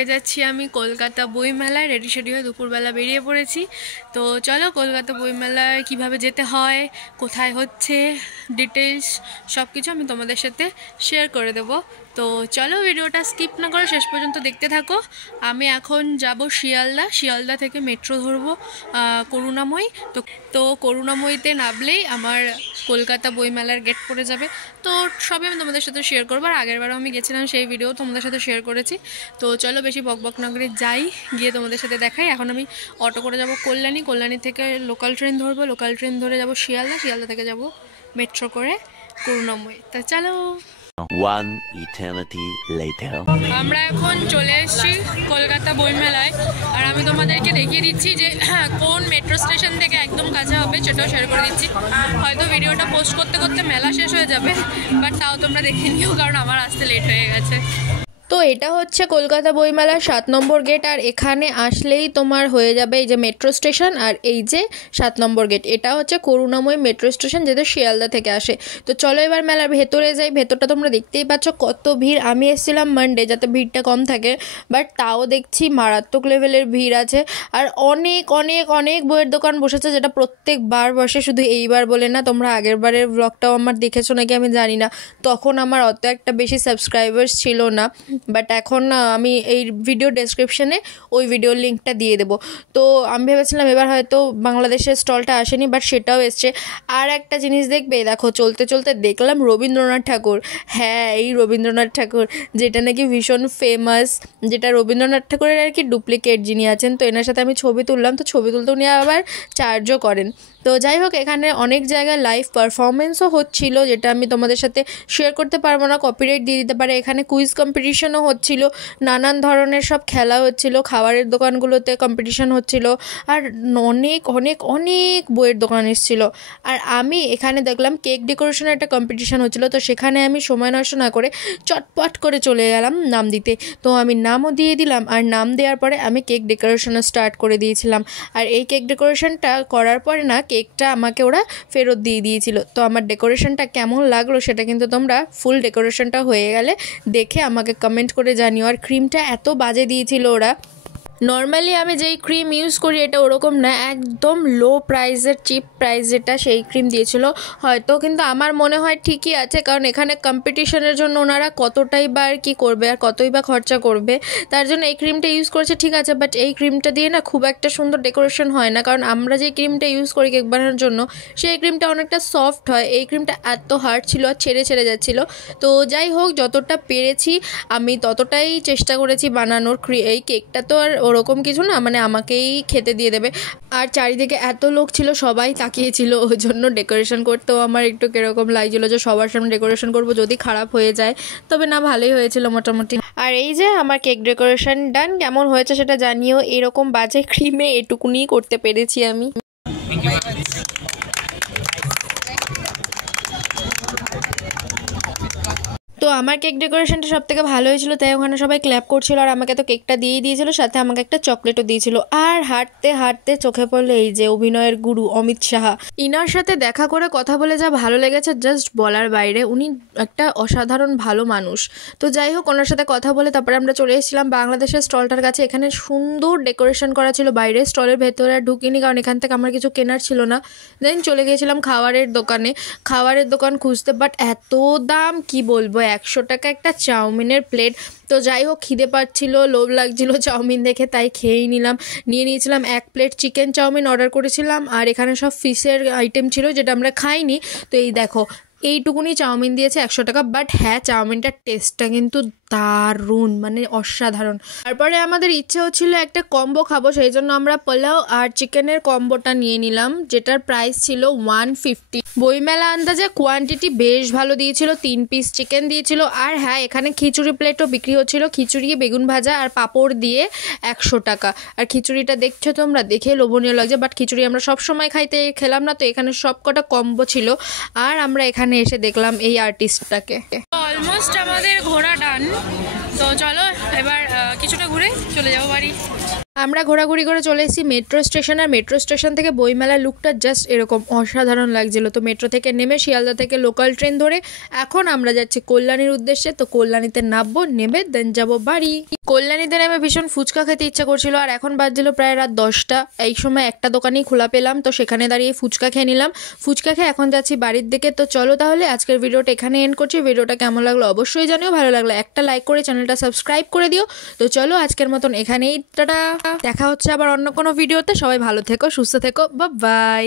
আজকে যাচ্ছি আমি কলকাতা বইমেলায়, রেডি শেডি হয়ে দুপুরবেলা বেরিয়ে পড়েছি। তো চলো কলকাতা বইমেলায় কিভাবে যেতে হয়, কোথায় হচ্ছে, ডিটেলস সব কিছু আমি তোমাদের সাথে শেয়ার করে দেবো। তো চলো ভিডিওটা স্কিপ না করে শেষ পর্যন্ত দেখতে থাকো। আমি এখন যাব শিয়ালদা থেকে মেট্রো ধরবো করুণাময়ী। তো করুণাময়ীতে নামলেই আমার কলকাতা বইমেলার গেট পড়ে যাবে। তো সবই আমি তোমাদের সাথে শেয়ার করবো, আর আগেরবারও আমি গেছিলাম সেই ভিডিও তোমাদের সাথে শেয়ার করেছি। তো চলো বেশি বকবক না করে যাই, গিয়ে তোমাদের সাথে দেখাই। এখন আমি অটো করে যাব কল্যাণী থেকে লোকাল ট্রেন ধরবো, লোকাল ট্রেন ধরে যাব শিয়ালদা থেকে যাব মেট্রো করে করুণাময়ী। তা চলো। One eternity later. আমরা এখন চলে এসেছি কলকাতা বইমেলায়, আর আমি তোমাদেরকে দেখিয়ে দিচ্ছি যে কোন মেট্রো স্টেশন থেকে একদম কাছে হবে, সেটাও শেয়ার করে দিচ্ছি। হয়তো ভিডিওটা পোস্ট করতে করতে মেলা শেষ হয়ে যাবে, বাট তাও তোমরা দেখে নিও, কারণ আমার আসতে লেট হয়ে গেছে। তো এটা হচ্ছে কলকাতা বইমেলার 7 নম্বর গেট, আর এখানে আসলেই তোমার হয়ে যাবে এই যে মেট্রো স্টেশন, আর এই যে 7 নম্বর গেট, এটা হচ্ছে করুণাময়ী মেট্রো স্টেশন, যেটা শিয়ালদা থেকে আসে। তো চলো এবার মেলার ভেতরে যাই। ভেতরটা তোমরা দেখতেই পাচ্ছ কত ভিড়। আমি এসেছিলাম মানডে, যাতে ভিড়টা কম থাকে, বাট তাও দেখছি মারাত্মক লেভেলের ভিড় আছে। আর অনেক অনেক অনেক বইয়ের দোকান বসেছে, যেটা প্রত্যেকবার বসে, শুধু এইবার বলে না। তোমরা আগের বারের ব্লগটাও আমার দেখেছো নাকি আমি জানি না, তখন আমার অত একটা বেশি সাবস্ক্রাইবার্স ছিল না, বাট এখন আমি এই ভিডিও ডেসক্রিপশানে ওই ভিডিওর লিঙ্কটা দিয়ে দেবো। তো আমি ভেবেছিলাম এবার হয়তো বাংলাদেশের স্টলটা আসেনি, বাট সেটাও এসছে। আর একটা জিনিস দেখবে, দেখো চলতে চলতে দেখলাম রবীন্দ্রনাথ ঠাকুর। হ্যাঁ, এই রবীন্দ্রনাথ ঠাকুর, যেটা নাকি ভীষণ ফেমাস, যেটা রবীন্দ্রনাথ ঠাকুরের আর কি ডুপ্লিকেট যিনি আছেন। তো এনার সাথে আমি ছবি তুললাম, তো ছবি তুলতে উনি আবার চার্জও করেন। তো যাই হোক, এখানে অনেক জায়গায় লাইভ পারফরমেন্সও হচ্ছিল, যেটা আমি তোমাদের সাথে শেয়ার করতে পারবো না, কপিরাইট দিয়ে দিতে পারে। এখানে কুইজ কম্পিটিশনও হচ্ছিল, নানান ধরনের সব খেলা হচ্ছিল, খাবারের দোকানগুলোতে কম্পিটিশন হচ্ছিল, আর অনেক অনেক অনেক বইয়ের দোকান এসেছিলো। আর আমি এখানে দেখলাম কেক ডেকোরেশনের একটা কম্পিটিশন হচ্ছিলো, তো সেখানে আমি সময় নষ্ট না করে চটপট করে চলে গেলাম নাম দিতে। তো আমি নামও দিয়ে দিলাম, আর নাম দেওয়ার পরে আমি কেক ডেকোরেশনও স্টার্ট করে দিয়েছিলাম। আর এই কেক ডেকোরেশনটা করার পরে না, কেকটা আমাকে ওরা ফেরত দিয়ে দিয়েছিল। তো আমার ডেকোরেশনটা কেমন লাগলো সেটা কিন্তু তোমরা ফুল ডেকোরেশনটা হয়ে গেলে দেখে আমাকে কমেন্ট করে জানিও। আর ক্রিমটা এত বাজে দিয়েছিল ওরা। নর্মালি আমি যেই ক্রিম ইউজ করি এটা ওরকম না, একদম লো প্রাইসের চিপ প্রাইস যেটা, সেই ক্রিম দিয়েছিল হয়তো, কিন্তু আমার মনে হয় ঠিকই আছে, কারণ এখানে কম্পিটিশনের জন্য ওনারা কতটাই বা আর কী করবে, আর কতই বা খরচা করবে, তার জন্য এই ক্রিমটা ইউজ করেছে, ঠিক আছে। বাট এই ক্রিমটা দিয়ে না খুব একটা সুন্দর ডেকোরেশন হয় না, কারণ আমরা যে ক্রিমটা ইউজ করি কেক বানানোর জন্য সেই ক্রিমটা অনেকটা সফট হয়, এই ক্রিমটা এত হার্ড ছিল আর ছেড়ে ছেড়ে যাচ্ছিলো। তো যাই হোক, যতটা পেরেছি আমি ততটাই চেষ্টা করেছি বানানোর। এই কেকটা তো আর ওরকম কিছু না, মানে আমাকেই খেতে দিয়ে দেবে। আর চারিদিকে এত লোক ছিল, সবাই তাকিয়েছিল, ওই জন্য ডেকোরেশন করতেও আমার একটু কীরকম লাগছিলো, যে সবার সামনে ডেকোরেশন করবো, যদি খারাপ হয়ে যায়। তবে না, ভালোই হয়েছিল মোটামুটি। আর এই যে আমার কেক ডেকোরেশন ডান, কেমন হয়েছে সেটা জানিও। এরকম বাজে ক্রিমে এটুকুনি করতে পেরেছি আমি। তো আমার কেক ডেকোরেশনটা সব থেকে ভালো হয়েছিল, তাই ওখানে সবাই ক্ল্যাপ করছিল, আর আমাকে তো কেকটা দিয়েই দিয়েছিল, সাথে আমাকে একটা চকলেটও দিয়েছিল। আর হাঁটতে হাঁটতে চোখে পড়লো এই যে অভিনয়ের গুরু অমিত সাহা। ইনার সাথে দেখা করে কথা বলে যা ভালো লেগেছে, জাস্ট বলার বাইরে। উনি একটা অসাধারণ ভালো মানুষ। তো যাই হোক, ওনার সাথে কথা বলে তারপরে আমরা চলে এসেছিলাম বাংলাদেশের স্টলটার কাছে। এখানে সুন্দর ডেকোরেশন করা ছিল, বাইরে স্টলের ভেতরে আর ঢুকিনি, কারণ এখান থেকে আমার কিছু কেনার ছিল না। দেন চলে গিয়েছিলাম খাবারের দোকান খুঁজতে, বাট এত দাম কি বলবো, 100 টাকা একটা চাউমিনের প্লেট। তো যাই হোক, খিদে পাচ্ছিল, লোভ লাগছিল চাউমিন দেখে, তাই খেয়েই নিয়েছিলাম 1 প্লেট চিকেন চাউমিন অর্ডার করেছিলাম। আর এখানে সব ফিশের আইটেম ছিল, যেটা আমরা খাইনি। তো এই দেখো, এইটুকুনি চাউমিন দিয়েছে 100 টাকা, বাট হ্যাঁ, চাউমিনটার টেস্টটা কিন্তু দারুণ, মানে অসাধারণ। তারপরে আমাদের ইচ্ছে হচ্ছিল একটা কম্বো খাবো, সেই জন্য আমরা পোলাও আর চিকেনের কম্বোটা নিয়ে নিলাম, যেটার প্রাইস ছিল 150। বইমেলা আন্দাজে কোয়ান্টিটি বেশ ভালো দিয়েছিল, 3 পিস চিকেন দিয়েছিল। আর হ্যাঁ, এখানে খিচুড়ি প্লেটও বিক্রি হচ্ছিল, খিচুড়ি, বেগুন ভাজা আর পাঁপড় দিয়ে 100 টাকা। আর খিচুড়িটা দেখছো তোমরা, দেখে লোভনীয় লাগছে, বাট খিচুড়ি আমরা সবসময় খেলাম না, তো এখানে সব কটা কম্বো ছিল। আর আমরা এখানে এসে দেখলাম এই আর্টিস্টটাকে। অলমোস্ট আমাদের ঘোরা ডান, তো চলো এবার কিছুটা ঘুরে চলে যাবো বাড়ি। আমরা ঘোরাঘুরি করে চলে এসেছি মেট্রো স্টেশন, আর মেট্রো স্টেশন থেকে বইমেলার লুকটা জাস্ট এরকম অসাধারণ লাগছিল। তো মেট্রো থেকে নেমে শিয়ালদা থেকে লোকাল ট্রেন ধরে এখন আমরা যাচ্ছি কল্যাণীর উদ্দেশ্যে। তো কল্যাণীতে নামবো, নেমে দেন যাবো বাড়ি। কল্যাণীতে নেমে ভীষণ ফুচকা খেতে ইচ্ছা করছিল, আর এখন বাজছিল প্রায় রাত 10টা। এই সময় একটা দোকানেই খোলা পেলাম, তো সেখানে দাঁড়িয়ে ফুচকা খেয়ে নিলাম। ফুচকা খেয়ে এখন যাচ্ছি বাড়ির দিকে। তো চলো তাহলে আজকের ভিডিওটা এখানে এন্ড করছি। ভিডিওটা কেমন লাগলো অবশ্যই জানিও, ভালো লাগলো একটা লাইক করে চ্যানেলটা সাবস্ক্রাইব করে দিও। তো চলো আজকের মতন এখানেই টাটা, দেখা হচ্ছে আবার অন্য কোনো ভিডিওতে। সবাই ভালো থেকো, সুস্থ থেকো, বাই বাই।